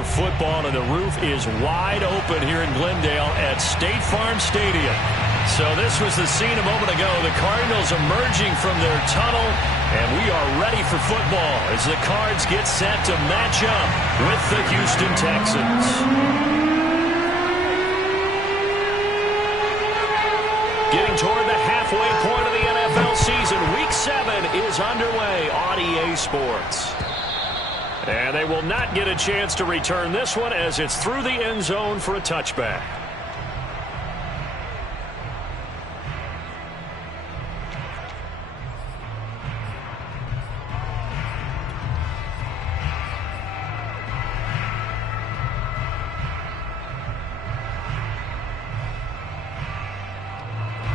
for football, and the roof is wide open here in Glendale at State Farm Stadium. So this was the scene a moment ago. The Cardinals emerging from their tunnel, and we are ready for football as the Cards get set to match up with the Houston Texans. Getting toward the halfway point of the NFL season, Week 7 is underway on EA Sports. And they will not get a chance to return this one as it's through the end zone for a touchback.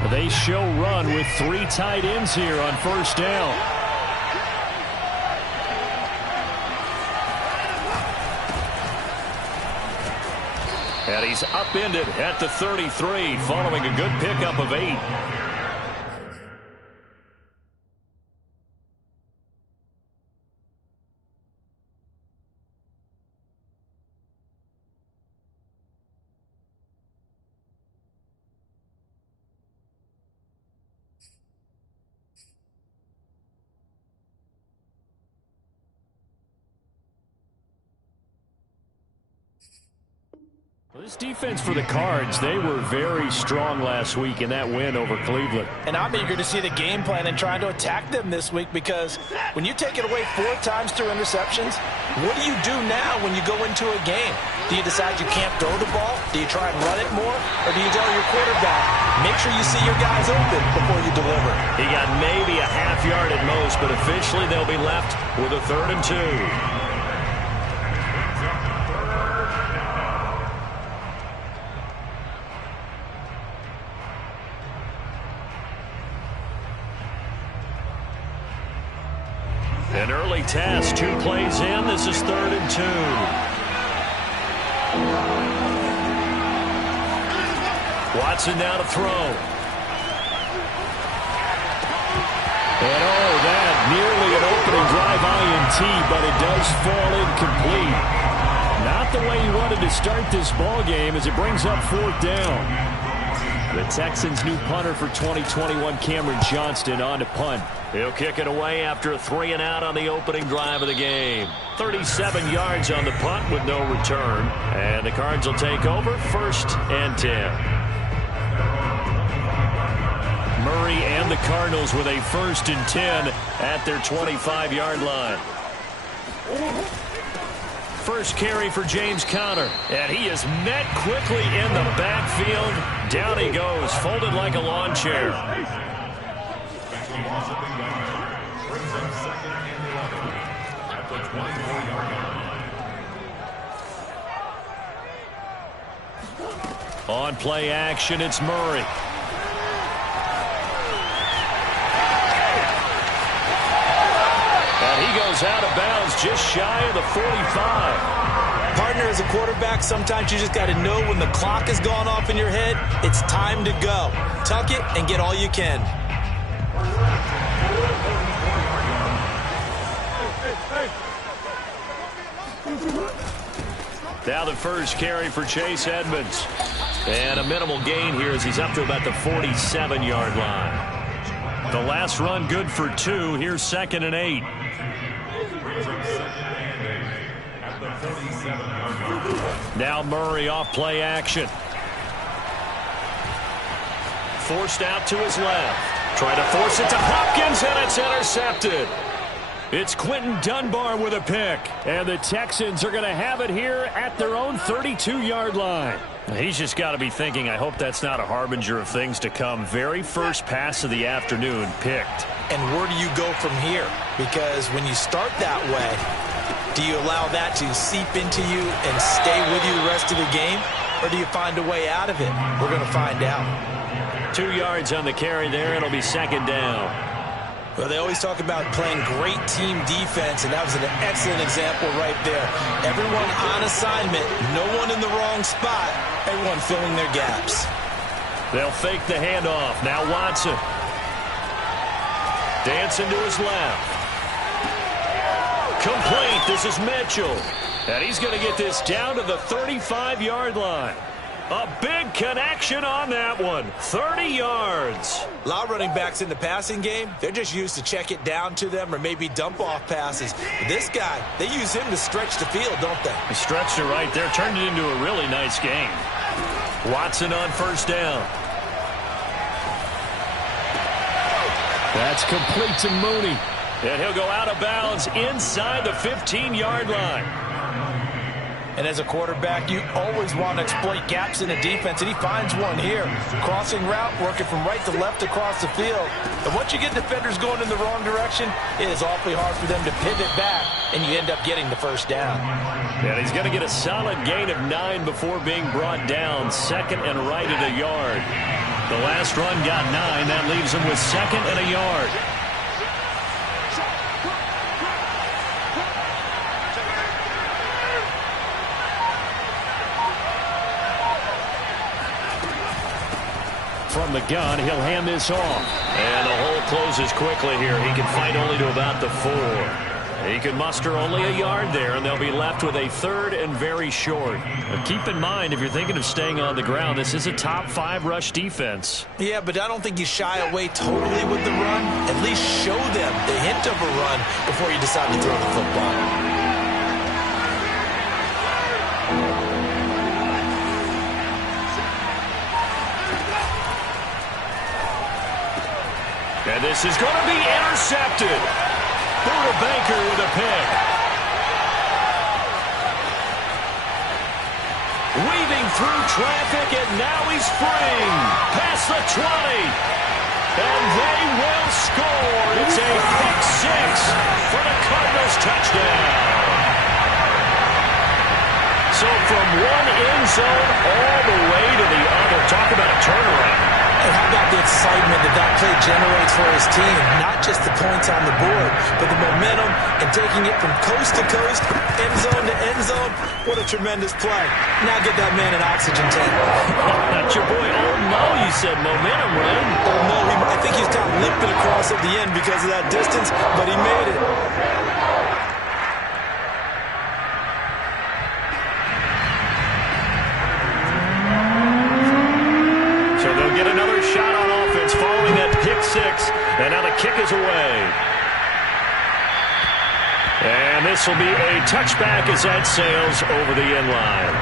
They show run with 3 tight ends here on first down. And he's upended at the 33 following a good pickup of 8. This defense for the Cards, they were very strong last week in that win over Cleveland. And I'm eager to see the game plan and trying to attack them this week, because when you take it away 4 times through interceptions, what do you do now when you go into a game? Do you decide you can't throw the ball? Do you try and run it more? Or do you tell your quarterback, make sure you see your guys open before you deliver? He got maybe a half yard at most, but officially they'll be left with a 3rd and 2. An early test, 2 plays in. This is 3rd and 2. Watson now to throw. And that nearly an opening drive INT, but it does fall incomplete. Not the way he wanted to start this ball game as it brings up 4th down. The Texans' new punter for 2021, Cameron Johnston, on to punt. He'll kick it away after a 3-and-out on the opening drive of the game. 37 yards on the punt with no return. And the Cards will take over 1st and 10. Murray and the Cardinals with a 1st and 10 at their 25-yard line. First carry for James Conner, and he is met quickly in the backfield. Down he goes, folded like a lawn chair. On play action, it's Murray. And he goes out of bounds just shy of the 45. Partner, as a quarterback, sometimes you just got to know when the clock has gone off in your head, it's time to go. Tuck it and get all you can. Now the first carry for Chase Edmonds. And a minimal gain here as he's up to about the 47-yard line. The last run good for 2. Here's 2nd and 8. Now Murray off play action. Forced out to his left. Trying to force it to Hopkins, and it's intercepted. It's Quentin Dunbar with a pick. And the Texans are going to have it here at their own 32-yard line. He's just got to be thinking, I hope that's not a harbinger of things to come. Very first pass of the afternoon picked. And where do you go from here? Because when you start that way, do you allow that to seep into you and stay with you the rest of the game? Or do you find a way out of it? We're going to find out. 2 yards on the carry there. It'll be 2nd down. Well, they always talk about playing great team defense, and that was an excellent example right there. Everyone on assignment, no one in the wrong spot, everyone filling their gaps. They'll fake the handoff. Now Watson. Dancing to his left. Complete. This is Mitchell. And he's going to get this down to the 35-yard line. A big connection on that one. 30 yards. A lot of running backs in the passing game, they're just used to check it down to them or maybe dump off passes. But this guy, they use him to stretch the field, don't they? He stretched it right there, turned it into a really nice game. Watson on first down. That's complete to Mooney. And he'll go out of bounds inside the 15-yard line. And as a quarterback, you always want to exploit gaps in the defense, and he finds one here. Crossing route, working from right to left across the field. And once you get defenders going in the wrong direction, it is awfully hard for them to pivot back, and you end up getting the first down. And he's going to get a solid gain of 9 before being brought down. Second and right at a yard. The last run got 9. That leaves him with second and a yard. From the gun, he'll hand this off. And the hole closes quickly here. He can fight only to about the 4. He can muster only a yard there, and they'll be left with a third and very short. But keep in mind, if you're thinking of staying on the ground, this is a top 5 rush defense. Yeah, but I don't think you shy away totally with the run. At least show them the hint of a run before you decide to throw the football. And this is going to be intercepted. Buda Baker with a pick. Weaving through traffic, and now he's free. Past the 20. And they will score. It's a pick 6 for the Cardinals touchdown. So from one end zone all the way to the other. Talk about a turnaround. And how about the excitement that play generates for his team? Not just the points on the board, but the momentum and taking it from coast to coast, end zone to end zone. What a tremendous play. Now get that man an oxygen tank. That's your boy, Old Mo. You said momentum, right? Old Mo, I think he's kind of limping across at the end because of that distance, but he made it. Get another shot on offense following that pick 6. And now the kick is away. And this will be a touchback as that sails over the end line.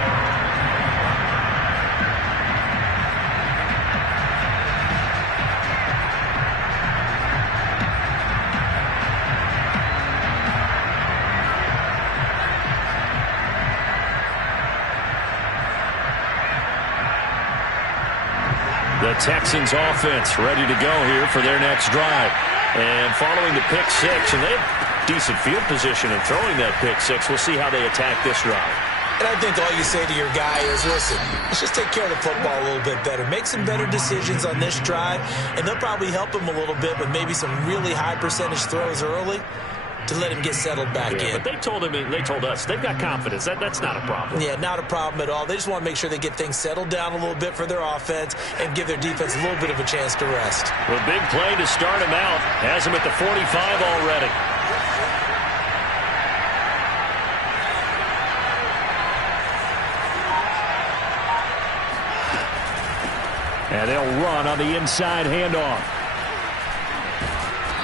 The Texans offense ready to go here for their next drive. And following the pick 6, and they have decent field position in throwing that pick 6. We'll see how they attack this drive. And I think all you say to your guy is, listen, let's just take care of the football a little bit better. Make some better decisions on this drive, and they'll probably help him a little bit with maybe some really high percentage throws early to let him get settled back in. But they told us they've got confidence. That's not a problem. Yeah, not a problem at all. They just want to make sure they get things settled down a little bit for their offense and give their defense a little bit of a chance to rest. A big play to start him out. Has him at the 45 already. And they'll run on the inside handoff.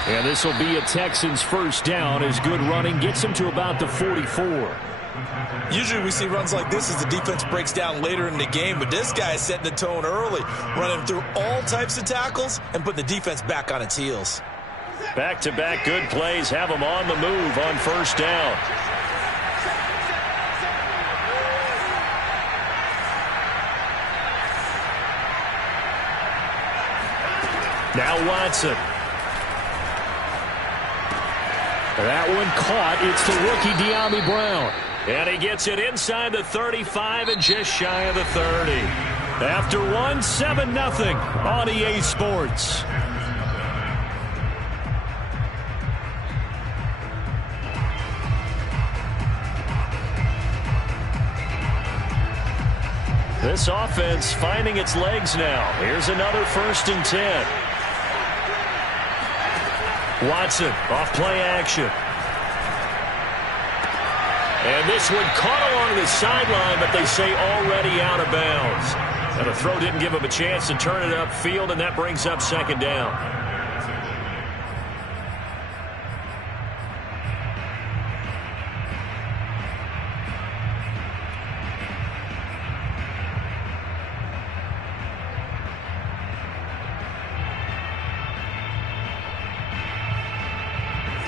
And this will be a Texans first down as good running gets them to about the 44. Usually we see runs like this as the defense breaks down later in the game, but this guy is setting the tone early, running through all types of tackles and putting the defense back on its heels. Back-to-back good plays have them on the move on first down. Now Watson. That one caught. It's the rookie De'Ami Brown. And he gets it inside the 35 and just shy of the 30. After one, 7-0 on EA Sports. This offense finding its legs now. Here's another 1st and 10. Watson off play action. And this one caught along the sideline, but they say already out of bounds. And the throw didn't give him a chance to turn it upfield, and that brings up second down.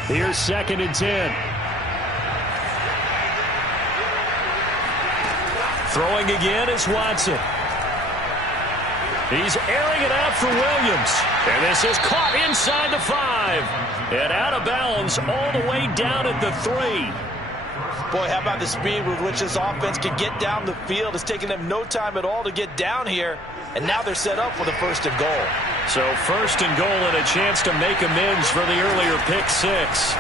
Here's 2nd and 10. Throwing again is Watson. He's airing it out for Williams. And this is caught inside the 5. And out of bounds all the way down at the 3. Boy, how about the speed with which this offense can get down the field? It's taken them no time at all to get down here. And now they're set up for the 1st and goal. So 1st and goal and a chance to make amends for the earlier pick 6.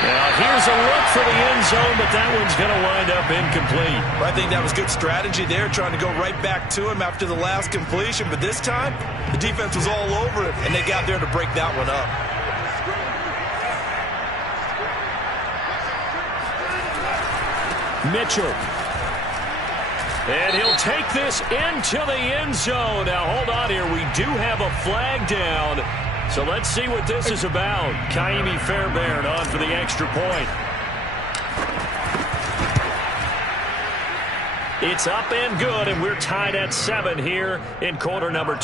Now here's a look for the end zone, but that one's going to wind up incomplete. I think that was good strategy there, trying to go right back to him after the last completion. But this time, the defense was all over it, and they got there to break that one up. Mitchell. And he'll take this into the end zone. Now, hold on here. We do have a flag down. So let's see what this is about. Kaimi Fairbairn on for the extra point. It's up and good, and we're tied at 7 here in quarter number 2.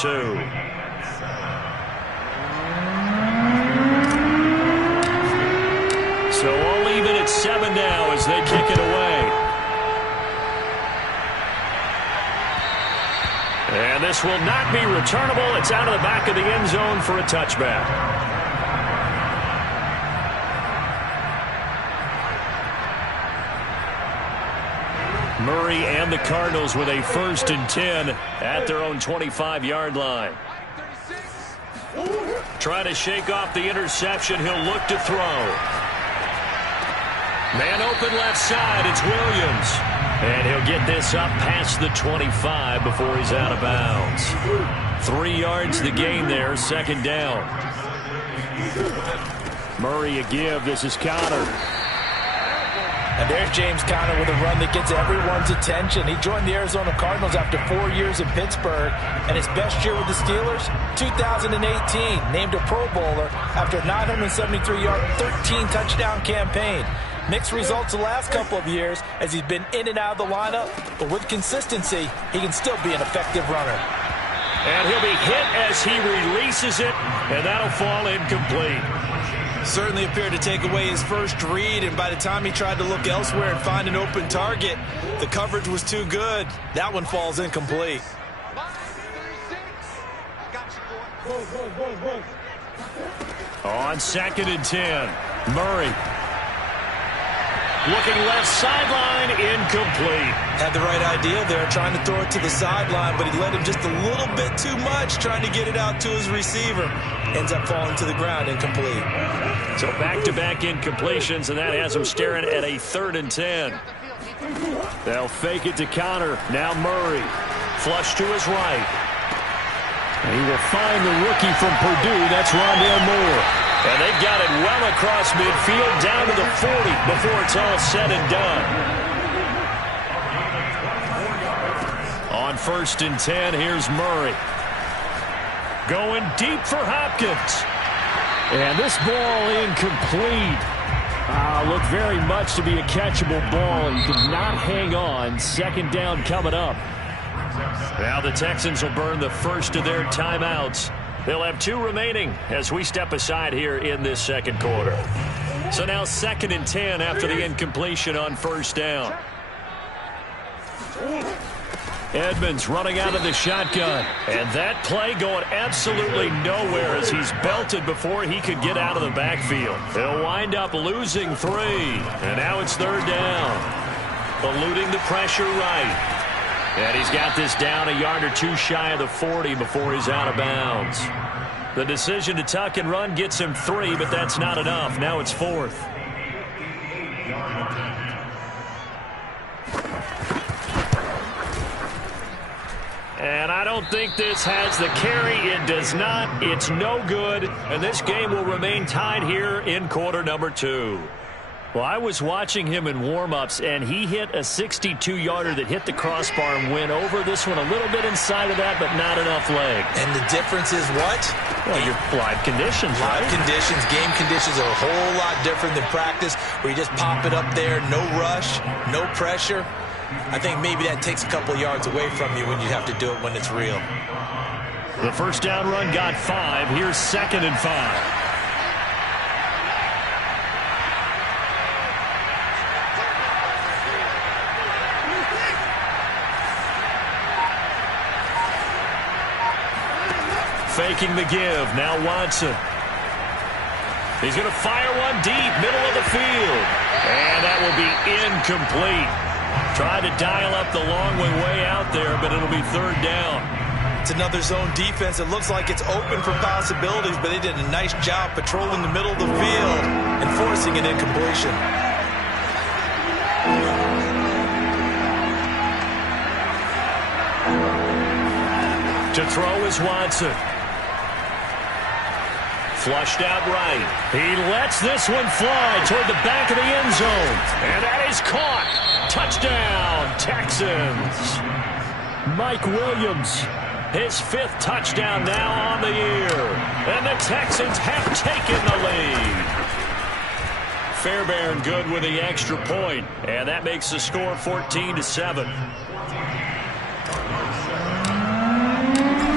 So all even at 7 now as they kick it away. And this will not be returnable. It's out of the back of the end zone for a touchback. Murray and the Cardinals with a 1st and 10 at their own 25-yard line. Trying to shake off the interception. He'll look to throw. Man open left side. It's Williams. And he'll get this up past the 25 before he's out of bounds. 3 yards the gain there, 2nd down. Murray a give. This is Conner. And there's James Conner with a run that gets everyone's attention. He joined the Arizona Cardinals after 4 years in Pittsburgh. And his best year with the Steelers, 2018, named a Pro Bowler after a 973-yard, 13-touchdown campaign. Mixed results the last couple of years as he's been in and out of the lineup. But with consistency, he can still be an effective runner. And he'll be hit as he releases it, and that'll fall incomplete. Certainly appeared to take away his first read, and by the time he tried to look elsewhere and find an open target, the coverage was too good. That one falls incomplete. On 2nd and 10, Murray. Looking left sideline, incomplete. Had the right idea there, trying to throw it to the sideline, but he let him just a little bit too much, trying to get it out to his receiver. Ends up falling to the ground, incomplete. So back-to-back incompletions, and that has him staring at a 3rd and 10. They'll fake it to Conner. Now Murray. Flush to his right. And he will find the rookie from Purdue. That's Rondale Moore. And they've got it well across midfield down to the 40 before it's all said and done. On 1st and 10, here's Murray. Going deep for Hopkins. And this ball incomplete. Looked very much to be a catchable ball. He could not hang on. 2nd down coming up. Now the Texans will burn the first of their timeouts. They'll have 2 remaining as we step aside here in this 2nd quarter. So now 2nd and 10 after the incompletion on 1st down. Edmonds running out of the shotgun. And that play going absolutely nowhere as he's belted before he could get out of the backfield. He'll wind up losing 3. And now it's 3rd down. Eluding the pressure right. And he's got this down a yard or 2 shy of the 40 before he's out of bounds. The decision to tuck and run gets him 3, but that's not enough. Now it's 4th. And I don't think this has the carry. It does not. It's no good. And this game will remain tied here in quarter number 2. Well, I was watching him in warm-ups, and he hit a 62-yarder that hit the crossbar and went over. This one a little bit inside of that, but not enough leg. And the difference is what? Well, your live conditions, right? Live conditions, game conditions are a whole lot different than practice, where you just pop it up there, no rush, no pressure. I think maybe that takes a couple yards away from you when you have to do it when it's real. The first down run got 5. Here's 2nd and 5. Faking the give. Now Watson. He's going to fire one deep, middle of the field. And that will be incomplete. Tried to dial up the long way out there, but it'll be 3rd down. It's another zone defense. It looks like it's open for possibilities, but they did a nice job patrolling the middle of the field and forcing an incompletion. To throw is Watson. Flushed out right. He lets this one fly toward the back of the end zone. And that is caught. Touchdown, Texans. Mike Williams, his 5th touchdown now on the year. And the Texans have taken the lead. Fairbairn good with the extra point. And that makes the score 14-7.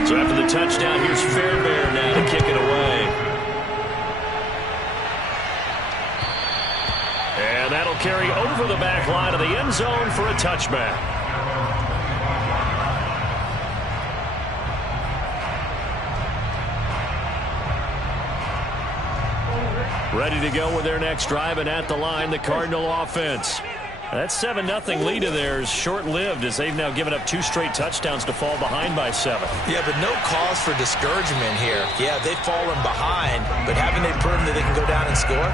So after the touchdown, here's Fairbairn now to kick it away. And that'll carry over the back line of the end zone for a touchback. Ready to go with their next drive, and at the line, the Cardinal offense. That 7-0 lead of theirs short-lived as they've now given up 2 straight touchdowns to fall behind by 7. Yeah, but no cause for discouragement here. Yeah, they've fallen behind, but haven't they proven that they can go down and score?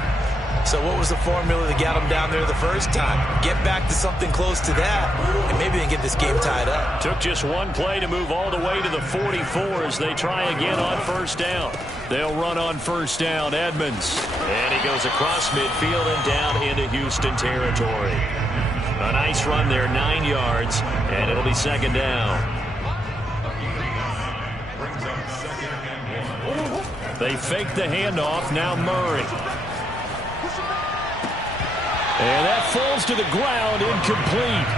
So what was the formula that got them down there the first time? Get back to something close to that, and maybe they can get this game tied up. Took just one play to move all the way to the 44 as they try again on 1st down. They'll run on 1st down, Edmonds. And he goes across midfield and down into Houston territory. A nice run there, 9 yards, and it'll be 2nd down. They fake the handoff, now Murray. And that falls to the ground, incomplete.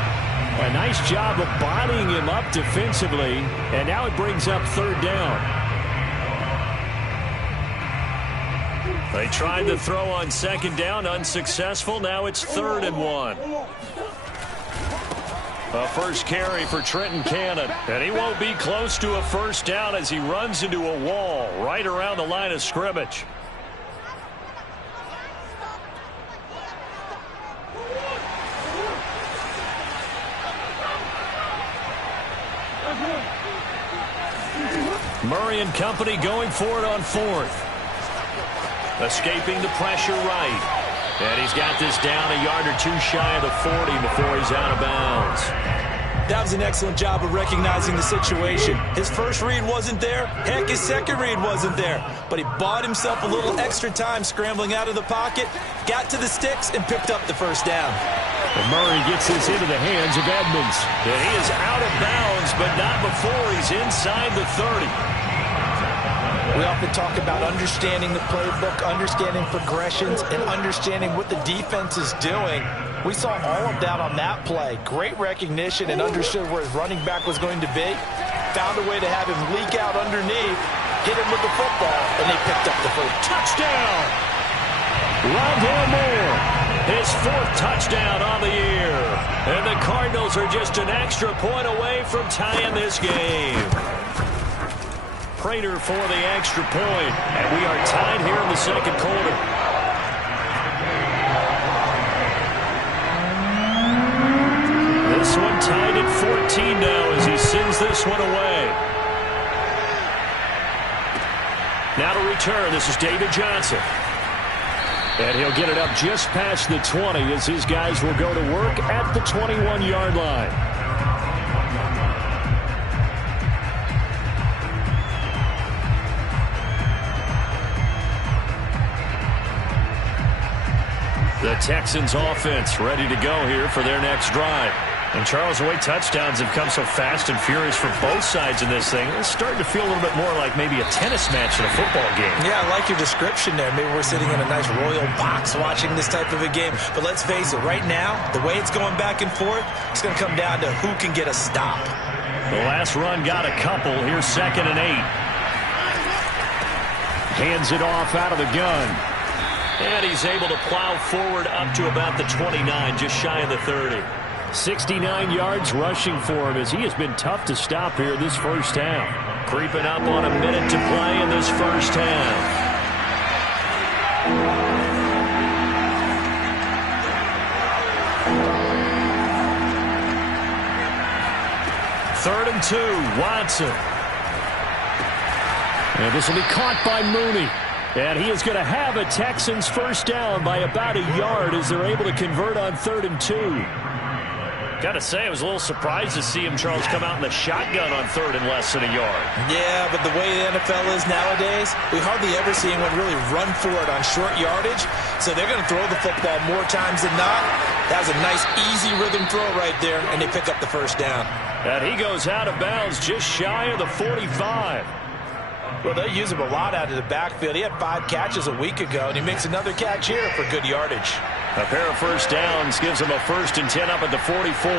A nice job of bodying him up defensively, and now it brings up 3rd down. They tried to throw on 2nd down, unsuccessful. Now it's 3rd and 1. A first carry for Trenton Cannon, and he won't be close to a 1st down as he runs into a wall right around the line of scrimmage. Murray and company going for it on 4th. Escaping the pressure right. And he's got this down a yard or 2 shy of the 40 before he's out of bounds. That was an excellent job of recognizing the situation. His first read wasn't there. Heck, his second read wasn't there. But he bought himself a little extra time scrambling out of the pocket, got to the sticks, and picked up the 1st down. And Murray gets this into the hands of Edmonds. And he is out of bounds, but not before he's inside the 30. We often talk about understanding the playbook, understanding progressions, and understanding what the defense is doing. We saw all of that on that play. Great recognition and understood where his running back was going to be. Found a way to have him leak out underneath, hit him with the football, and they picked up the 1st. Touchdown! Rondale Moore, his 4th touchdown on the year. And the Cardinals are just an extra point away from tying this game. Prater for the extra point, and we are tied here in the 2nd quarter. This one tied at 14 now as he sends this one away. Now to return, this is David Johnson. And he'll get it up just past the 20 as his guys will go to work at the 21-yard line. The Texans offense ready to go here for their next drive. And Charles, the way touchdowns have come so fast and furious for both sides in this thing, it's starting to feel a little bit more like maybe a tennis match than a football game. Yeah, I like your description there. Maybe we're sitting in a nice royal box watching this type of a game. But let's face it, right now, the way it's going back and forth, it's going to come down to who can get a stop. The last run got a couple. Here's 2nd and 8. Hands it off out of the gun. And he's able to plow forward up to about the 29, just shy of the 30. 69 yards rushing for him as he has been tough to stop here this first half. Creeping up on a minute to play in this first half. 3rd and 2, Watson. And this will be caught by Mooney. And he is going to have a Texans first down by about a yard as they're able to convert on 3rd and 2. Got to say, I was a little surprised to see him, Charles, come out in the shotgun on 3rd and less than a yard. Yeah, but the way the NFL is nowadays, we hardly ever see anyone really run for it on short yardage. So they're going to throw the football more times than not. That was a nice, easy rhythm throw right there, and they pick up the first down. And he goes out of bounds just shy of the 45. Well, they use him a lot out of the backfield. He had 5 catches a week ago, and he makes another catch here for good yardage. A pair of first downs gives him a 1st and 10 up at the 44.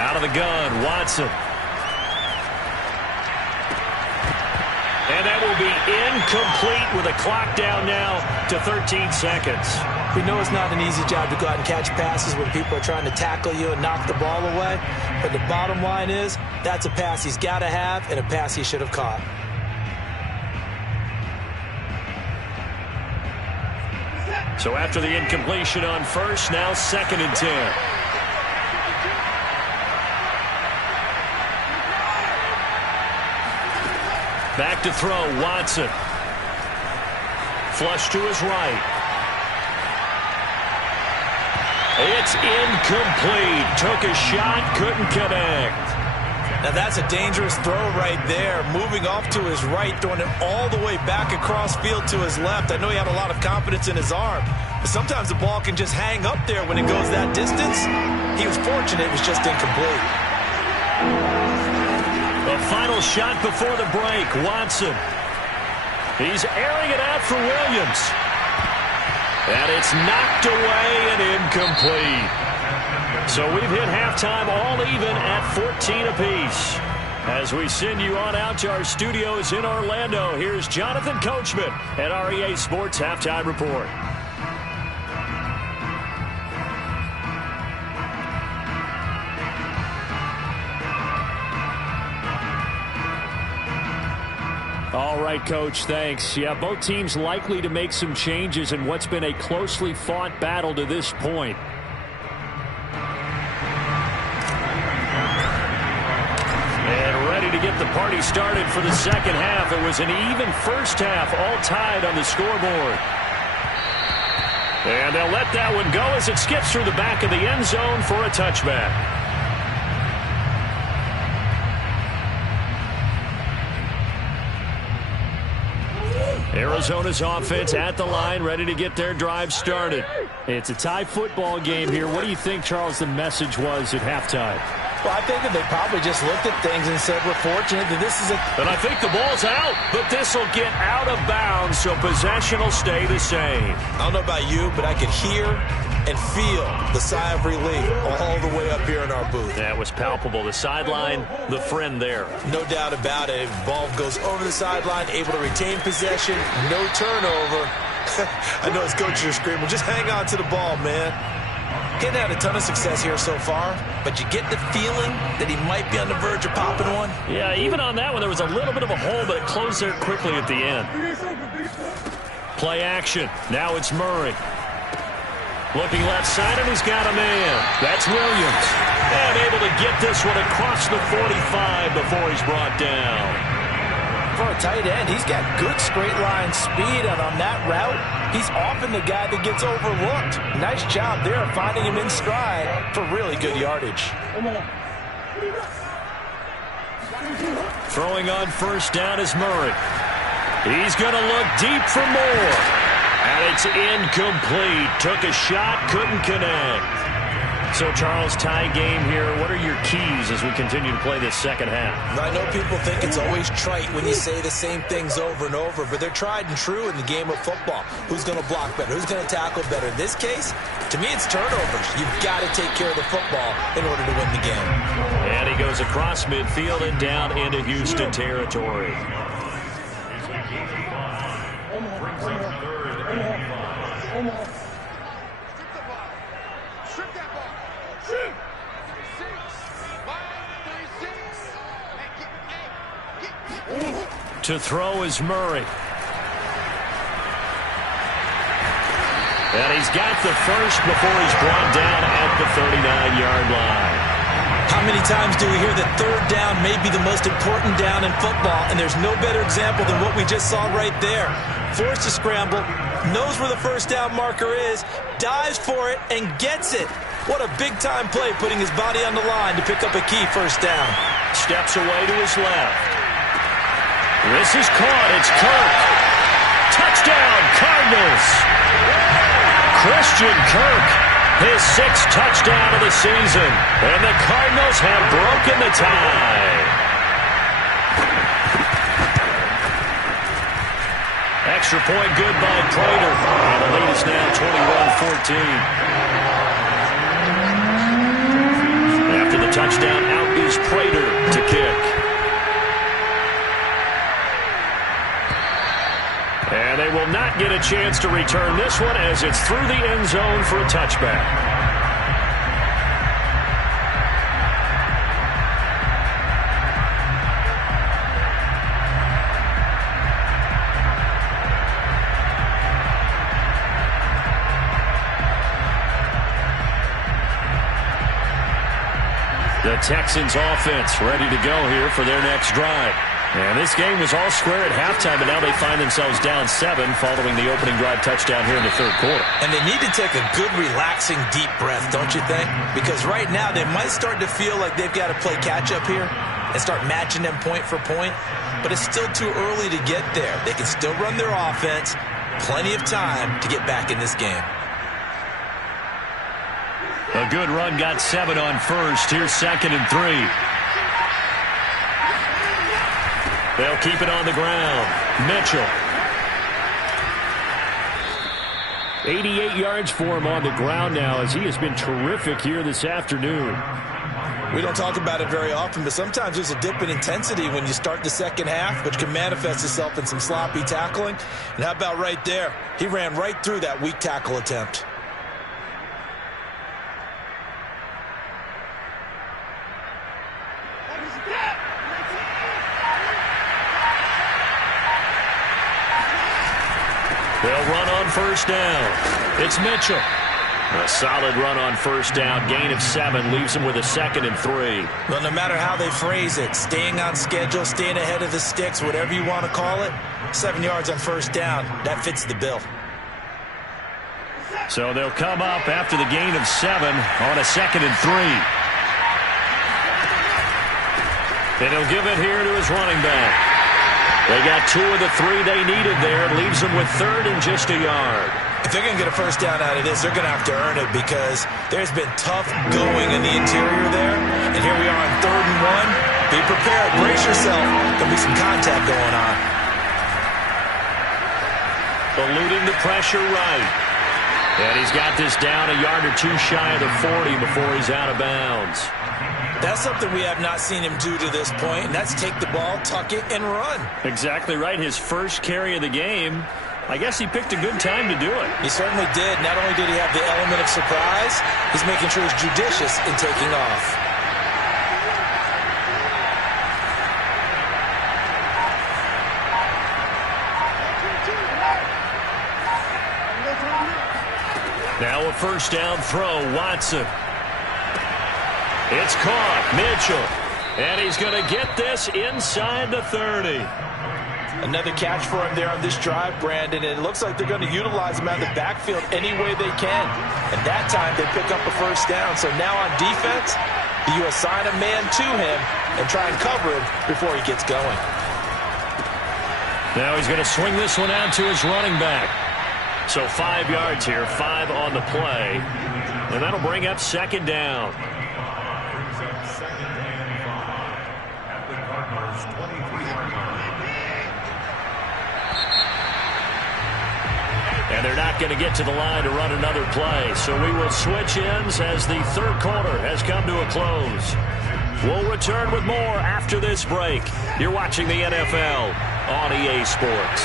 Out of the gun, Watson. And that will be incomplete with a clock down now to 13 seconds. We know it's not an easy job to go out and catch passes when people are trying to tackle you and knock the ball away. But the bottom line is, that's a pass he's got to have and a pass he should have caught. So after the incompletion on first, now 2nd and 10. Back to throw, Watson. Flush to his right. It's incomplete. Took a shot, couldn't connect. Now that's a dangerous throw right there. Moving off to his right, throwing it all the way back across field to his left. I know he had a lot of confidence in his arm, but sometimes the ball can just hang up there when it goes that distance. He was fortunate it was just incomplete. The final shot before the break, Watson. He's airing it out for Williams. And it's knocked away and incomplete. So we've hit halftime all even at 14 apiece. As we send you on out to our studios in Orlando, here's Jonathan Coachman at REA Sports Halftime Report. All right, Coach, thanks. Yeah, both teams likely to make some changes in what's been a closely fought battle to this point. And ready to get the party started for the second half. It was an even first half, all tied on the scoreboard. And they'll let that one go as it skips through the back of the end zone for a touchback. Arizona's offense at the line, ready to get their drive started. It's a tie football game here. What do you think, Charles, the message was at halftime? Well, I think that they probably just looked at things and said, we're fortunate that this is a... But I think the ball's out, but this will get out of bounds, so possession will stay the same. I don't know about you, but I could hear and feel the sigh of relief all the way up here in our booth. That was palpable. The sideline, the friend there. No doubt about it. Ball goes over the sideline, able to retain possession, no turnover. I know his coaches are screaming, just hang on to the ball, man. He hadn't had a ton of success here so far, but you get the feeling that he might be on the verge of popping one. Yeah, even on that one, there was a little bit of a hole, but it closed there quickly at the end. Play action. Now it's Murray. Looking left side, and he's got a man. That's Williams. And able to get this one across the 45 before he's brought down. For a tight end, he's got good straight line speed, and on that route, he's often the guy that gets overlooked. Nice job there finding him in stride for really good yardage. Throwing on first down is Murray. He's going to look deep for more. And it's incomplete. Took a shot, couldn't connect. So, Charles, tie game here. What are your keys as we continue to play this second half? I know people think it's always trite when you say the same things over and over, but they're tried and true in the game of football. Who's going to block better? Who's going to tackle better? In this case, to me, it's turnovers. You've got to take care of the football in order to win the game. And he goes across midfield and down into Houston territory. To throw is Murray. And he's got the first before he's brought down at the 39-yard line. How many times do we hear that third down may be the most important down in football, and there's no better example than what we just saw right there. Forced to scramble, knows where the first down marker is, dives for it, and gets it. What a big-time play, putting his body on the line to pick up a key first down. Steps away to his left. This is caught. It's Kirk. Touchdown, Cardinals. Christian Kirk, his 6th touchdown of the season. And the Cardinals have broken the tie. Extra point good by Prater. And the lead is now 21-14. After the touchdown, out is Prater to kick. And they will not get a chance to return this one as it's through the end zone for a touchback. The Texans offense ready to go here for their next drive. And this game was all square at halftime, but now they find themselves down 7 following the opening drive touchdown here in the third quarter. And they need to take a good, relaxing, deep breath, don't you think? Because right now they might start to feel like they've got to play catch-up here and start matching them point for point. But it's still too early to get there. They can still run their offense. Plenty of time to get back in this game. A good run got 7 on first. Here's 2nd and 3. They'll keep it on the ground. Mitchell. 88 yards for him on the ground now as he has been terrific here this afternoon. We don't talk about it very often, but sometimes there's a dip in intensity when you start the second half, which can manifest itself in some sloppy tackling. And how about right there? He ran right through that weak tackle attempt. They'll run on first down. It's Mitchell. A solid run on first down. Gain of 7 leaves him with a 2nd and 3. Well, no matter how they phrase it, staying on schedule, staying ahead of the sticks, whatever you want to call it, 7 yards on first down, that fits the bill. So they'll come up after the gain of 7 on a 2nd and 3. And he'll give it here to his running back. They got 2 of the 3 they needed there. It leaves them with 3rd and just a yard. If they're going to get a first down out of this, they're going to have to earn it because there's been tough going in the interior there. And here we are on 3rd and 1. Be prepared. Brace yourself. There'll be some contact going on. Eluding the pressure right. And he's got this down a yard or 2 shy of the 40 before he's out of bounds. That's something we have not seen him do to this point, and that's take the ball, tuck it, and run. Exactly right. His first carry of the game. I guess he picked a good time to do it. He certainly did. Not only did he have the element of surprise, he's making sure he's judicious in taking off. Now a first down throw, Watson. It's caught, Mitchell. And he's going to get this inside the 30. Another catch for him there on this drive, Brandon. And it looks like they're going to utilize him out of the backfield any way they can. And that time they pick up a first down. So now on defense, Do you assign a man to him and try and cover him before he gets going? Now he's going to swing this one out to his running back. So 5 yards here, 5 on the play. And that'll bring up second down. And they're not going to get to the line to run another play. So we will switch ends as the third quarter has come to a close. We'll return with more after this break. You're watching the NFL on EA Sports.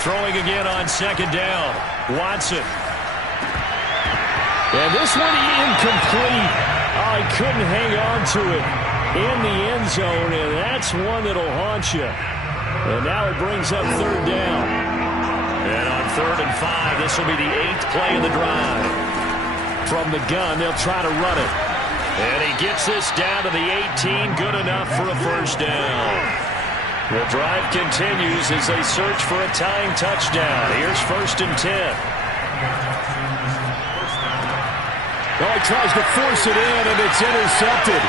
Throwing again on second down. Watson. And this one incomplete. Oh, he couldn't hang on to it in the end zone, and that's one that'll haunt you. And now it brings up third down. And on 3rd and 5, this will be the 8th play of the drive. From the gun, they'll try to run it. And he gets this down to the 18, good enough for a first down. The drive continues as they search for a tying touchdown. Here's 1st and 10. Oh, he tries to force it in, and it's intercepted.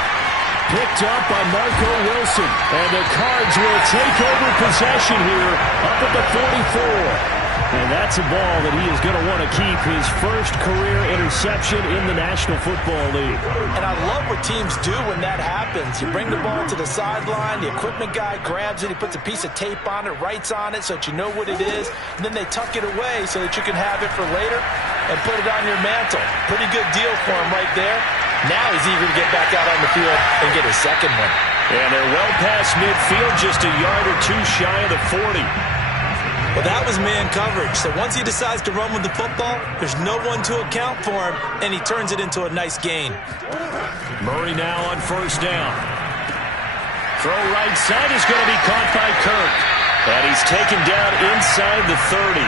Picked up by Marco Wilson. And the Cards will take over possession here up at the 44. And that's a ball that he is going to want to keep, his first career interception in the National Football League. And I love what teams do when that happens. You bring the ball to the sideline, the equipment guy grabs it, he puts a piece of tape on it, writes on it so that you know what it is, and then they tuck it away so that you can have it for later and put it on your mantle. Pretty good deal for him right there. Now he's eager to get back out on the field and get his second one. And they're well past midfield, just a yard or two shy of the 40. Well, that was man coverage. So once he decides to run with the football, there's no one to account for him, and he turns it into a nice gain. Murray now on first down. Throw right side is going to be caught by Kirk. And he's taken down inside the 30.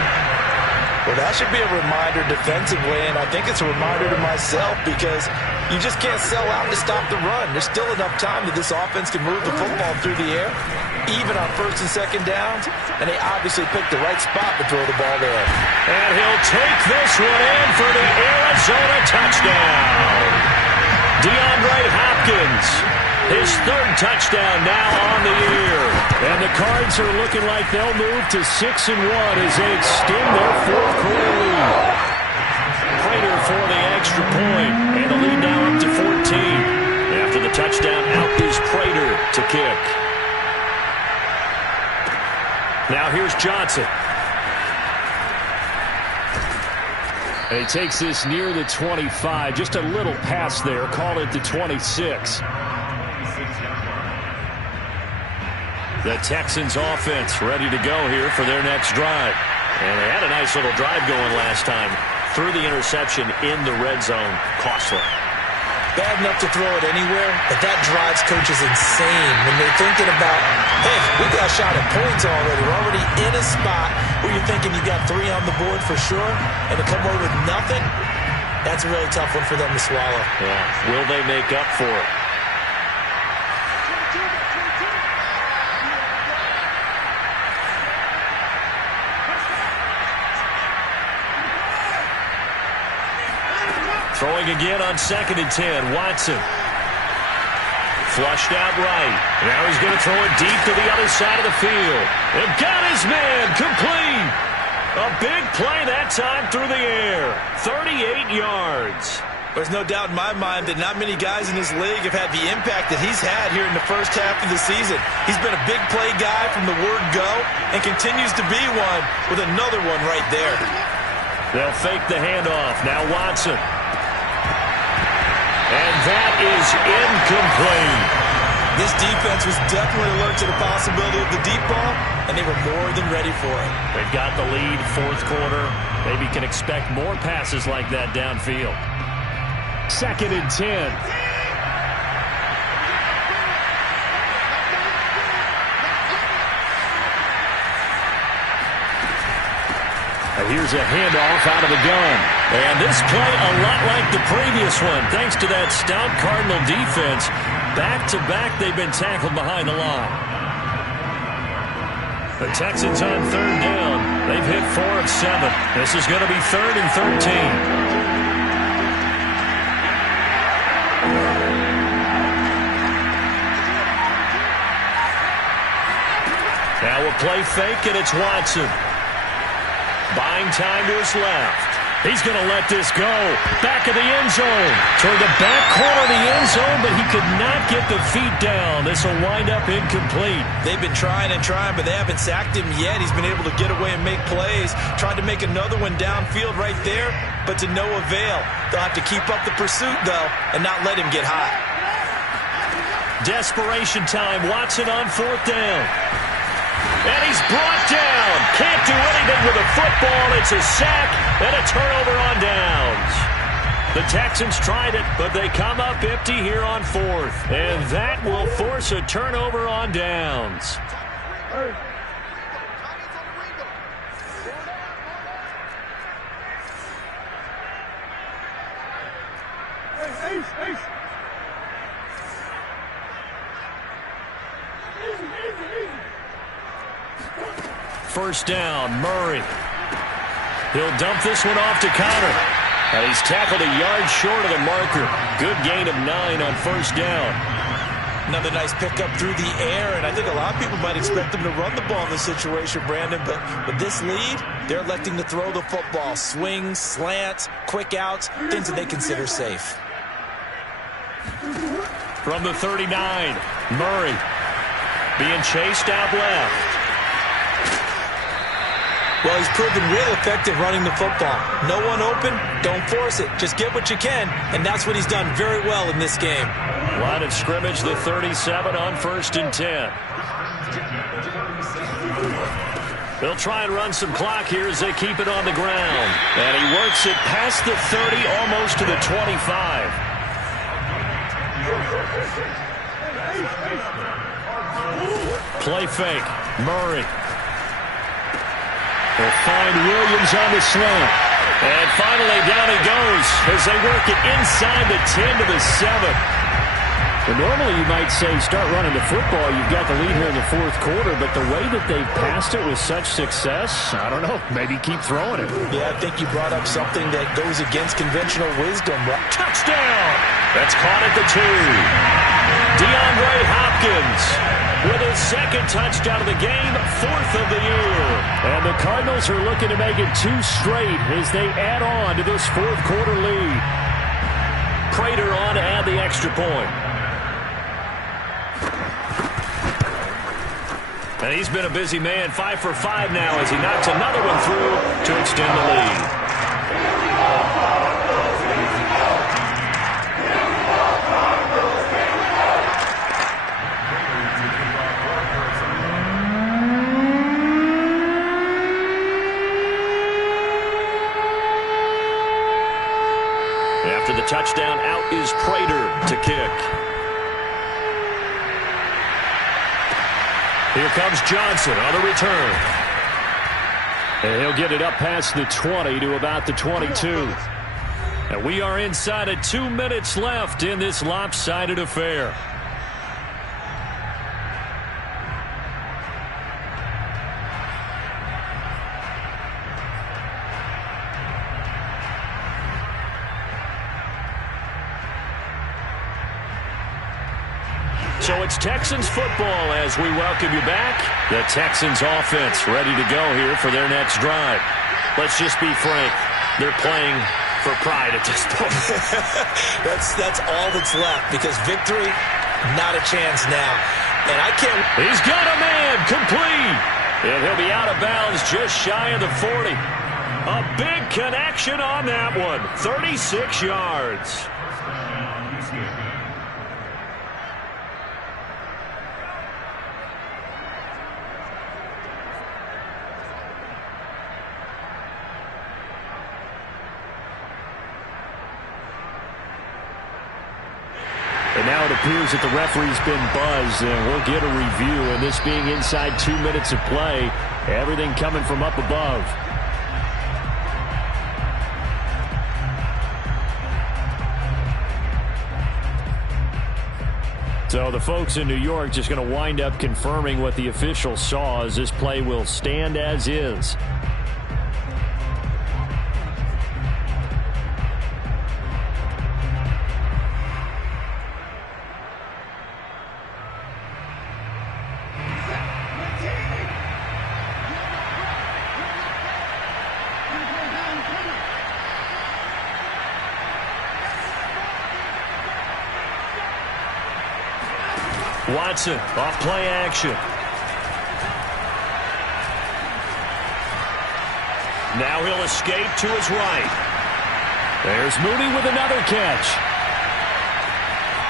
Well, that should be a reminder defensively, and I think it's a reminder to myself because you just can't sell out to stop the run. There's still enough time that this offense can move the football through the air, even on 1st and 2nd downs, and they obviously picked the right spot to throw the ball there. And he'll take this one in for the Arizona touchdown. DeAndre Hopkins, his 3rd touchdown now on the year. And the Cards are looking like they'll move to 6-1 as they extend their 4th quarter lead. Prater for the extra point, and the lead now up to 14. After the touchdown, out is Prater to kick. Now here's Johnson. And he takes this near the 25. Just a little pass there. Call it the 26. The Texans offense ready to go here for their next drive. And they had a nice little drive going last time. Through the interception in the red zone. Costly. Bad enough to throw it anywhere, but that drives coaches insane when they're thinking about, hey, we got a shot at points already. We're already in a spot where you're thinking you got 3 on the board for sure, and to come away with nothing, that's a really tough one for them to swallow. Yeah. Will they make up for it? Throwing again on 2nd and 10. Watson. Flushed out right. Now he's going to throw it deep to the other side of the field. And got his man. Complete. A big play that time through the air. 38 yards. There's no doubt in my mind that not many guys in this league have had the impact that he's had here in the first half of the season. He's been a big play guy from the word go and continues to be one with another one right there. They'll fake the handoff. Now Watson. And that is incomplete. This defense was definitely alert to the possibility of the deep ball, and they were more than ready for it. They've got the lead, 4th quarter. Maybe can expect more passes like that downfield. 2nd and 10. Here's a handoff out of the gun. And this play a lot like the previous one. Thanks to that stout Cardinal defense. Back-to-back, they've been tackled behind the line. The Texans on third down. They've hit 4 of 7. This is going to be 3rd and 13. Now we'll play fake, and it's Watson. Buying time to his left. He's going to let this go. Back of the end zone. Toward the back corner of the end zone, but he could not get the feet down. This will wind up incomplete. They've been trying and trying, but they haven't sacked him yet. He's been able to get away and make plays. Tried to make another one downfield right there, but to no avail. They'll have to keep up the pursuit, though, and not let him get hot. Desperation time. Watson on 4th down. And he's brought down. Can't do anything with a football. It's a sack and a turnover on downs. The Texans tried it, but they come up empty here on 4th. And that will force a turnover on downs. First down, Murray. He'll dump this one off to Connor. And he's tackled a yard short of the marker. Good gain of 9 on first down. Another nice pickup through the air, and I think a lot of people might expect them to run the ball in this situation, Brandon, but with this lead, they're electing to throw the football. Swings, slants, quick outs, things that they consider safe. From the 39, Murray being chased out left. Well, he's proven real effective running the football. No one open, don't force it. Just get what you can, and that's what he's done very well in this game. Line of scrimmage, the 37 on 1st and 10. They'll try and run some clock here as they keep it on the ground. And he works it past the 30, almost to the 25. Play fake. Murray. They'll find Williams on the slant. And finally down he goes as they work it inside the 10 to the 7. Well, normally you might say start running the football. You've got the lead here in the 4th quarter, but the way that they've passed it with such success, I don't know, maybe keep throwing it. Yeah, I think you brought up something that goes against conventional wisdom. Touchdown! That's caught at the 2. DeAndre Hopkins with his 2nd touchdown of the game, 4th of the year. And the Cardinals are looking to make it 2 straight as they add on to this 4th quarter lead. Prater on to add the extra point. And he's been a busy man, 5 for 5 now as he knocks another one through to extend the lead. After the touchdown, out is Prater to kick. Here comes Johnson on the return. And he'll get it up past the 20 to about the 22. And we are inside of 2 minutes left in this lopsided affair. So it's Texans football as we welcome you back. The Texans offense ready to go here for their next drive. Let's just be frank. They're playing for pride at this point. That's all that's left because victory, not a chance now. And I can't. He's got a man complete. And he'll be out of bounds just shy of the 40. A big connection on that one. 36 yards. And now it appears that the referee's been buzzed, and we'll get a review. And this being inside 2 minutes of play, everything coming from up above. So the folks in New York just going to wind up confirming what the officials saw, as this play will stand as is. Watson off play action. Now he'll escape to his right. There's Mooney with another catch.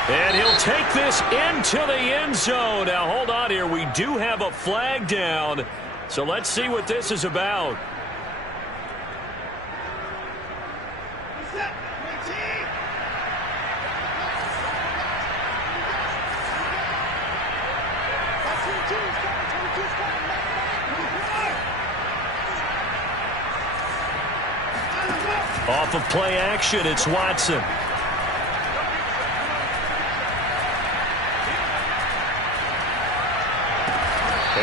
And he'll take this into the end zone. Now hold on here. We do have a flag down. So let's see what this is about. Off of play action, it's Watson. And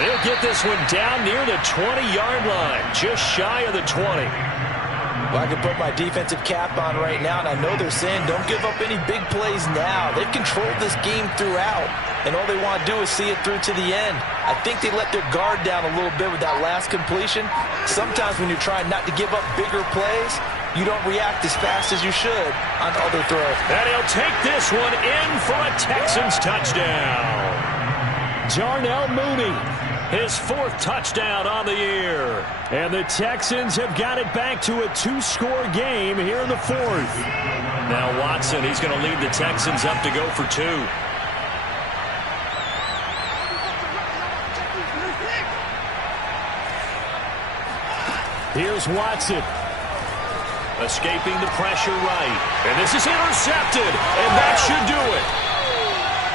he'll get this one down near the 20-yard line, just shy of the 20. Well, I can put my defensive cap on right now, and I know they're saying don't give up any big plays now. They've controlled this game throughout, and all they want to do is see it through to the end. I think they let their guard down a little bit with that last completion. Sometimes when you're trying not to give up bigger plays, you don't react as fast as you should on other throws. And he'll take this one in for a Texans touchdown. Darnell Mooney, his 4th touchdown on the year. And the Texans have got it back to a 2-score game here in the 4th. Now Watson, he's going to lead the Texans up to go for 2. Here's Watson. Escaping the pressure right. And this is intercepted. And that should do it.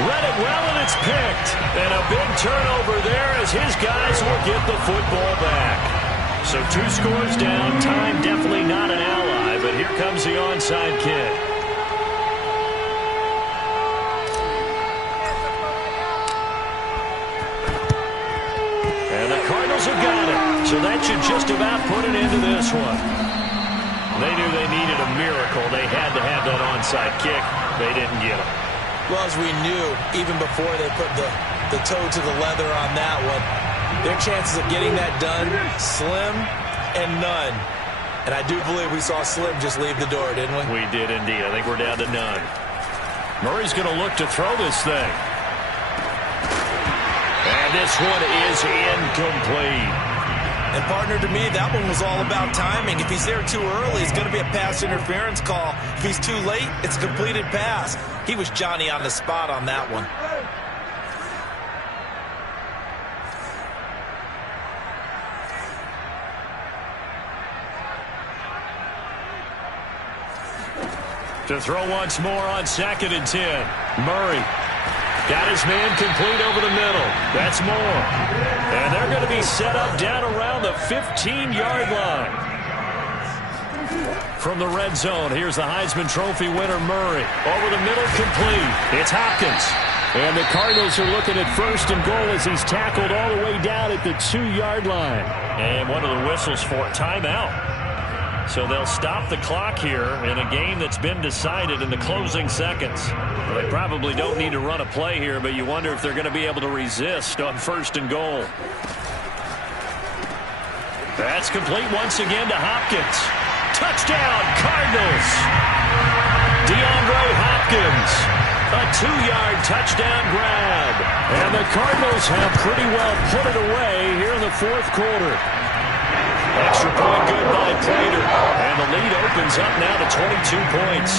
Read it well, and it's picked. And a big turnover there as his guys will get the football back. So 2 scores down. Time definitely not an ally, but here comes the onside kick. And the Cardinals have got it. So that should just about put an end to this one. They knew they needed a miracle. They had to have that onside kick. They didn't get it. Well, as we knew, even before they put the toe to the leather on that one, their chances of getting that done, slim and none. And I do believe we saw Slim just leave the door, didn't we? We did indeed. I think we're down to none. Murray's going to look to throw this thing. And this one is incomplete. And, partner, to me, that one was all about timing. If he's there too early, it's going to be a pass interference call. If he's too late, it's a completed pass. He was Johnny on the spot on that one. To throw once more on 2nd and 10. Murray got his man complete over the middle. That's more. And they're going to be set up down around the 15-yard line. From the red zone, here's the Heisman Trophy winner, Murray. Over the middle, complete. It's Hopkins. And the Cardinals are looking at 1st and goal as he's tackled all the way down at the 2-yard line. And one of the whistles for timeout. So they'll stop the clock here in a game that's been decided in the closing seconds. Well, they probably don't need to run a play here, but you wonder if they're going to be able to resist on 1st and goal. That's complete once again to Hopkins. Touchdown, Cardinals! DeAndre Hopkins, a 2-yard touchdown grab. And the Cardinals have pretty well put it away here in the 4th quarter. Extra point good by Prater. And the lead opens up now to 22 points.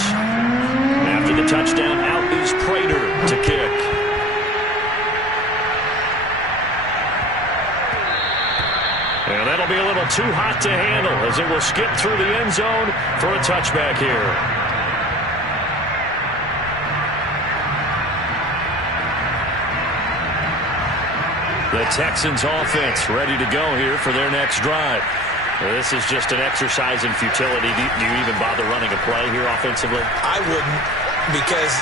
After the touchdown, out is Prater to kick. And that'll be a little too hot to handle as it will skip through the end zone for a touchback here. The Texans offense ready to go here for their next drive. This is just an exercise in futility. Do you even bother running a play here offensively? I wouldn't, because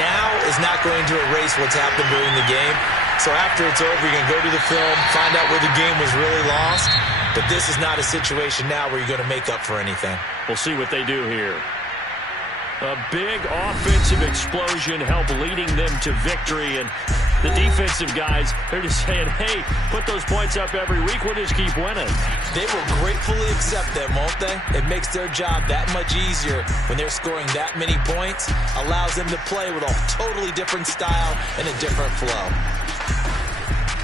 now is not going to erase what's happened during the game. So after it's over, you're going to go to the film, find out where the game was really lost. But this is not a situation now where you're going to make up for anything. We'll see what they do here. A big offensive explosion helped leading them to victory. And the defensive guys, they're just saying, hey, put those points up every week. We'll just keep winning. They will gratefully accept them, won't they? It makes their job that much easier when they're scoring that many points. Allows them to play with a totally different style and a different flow.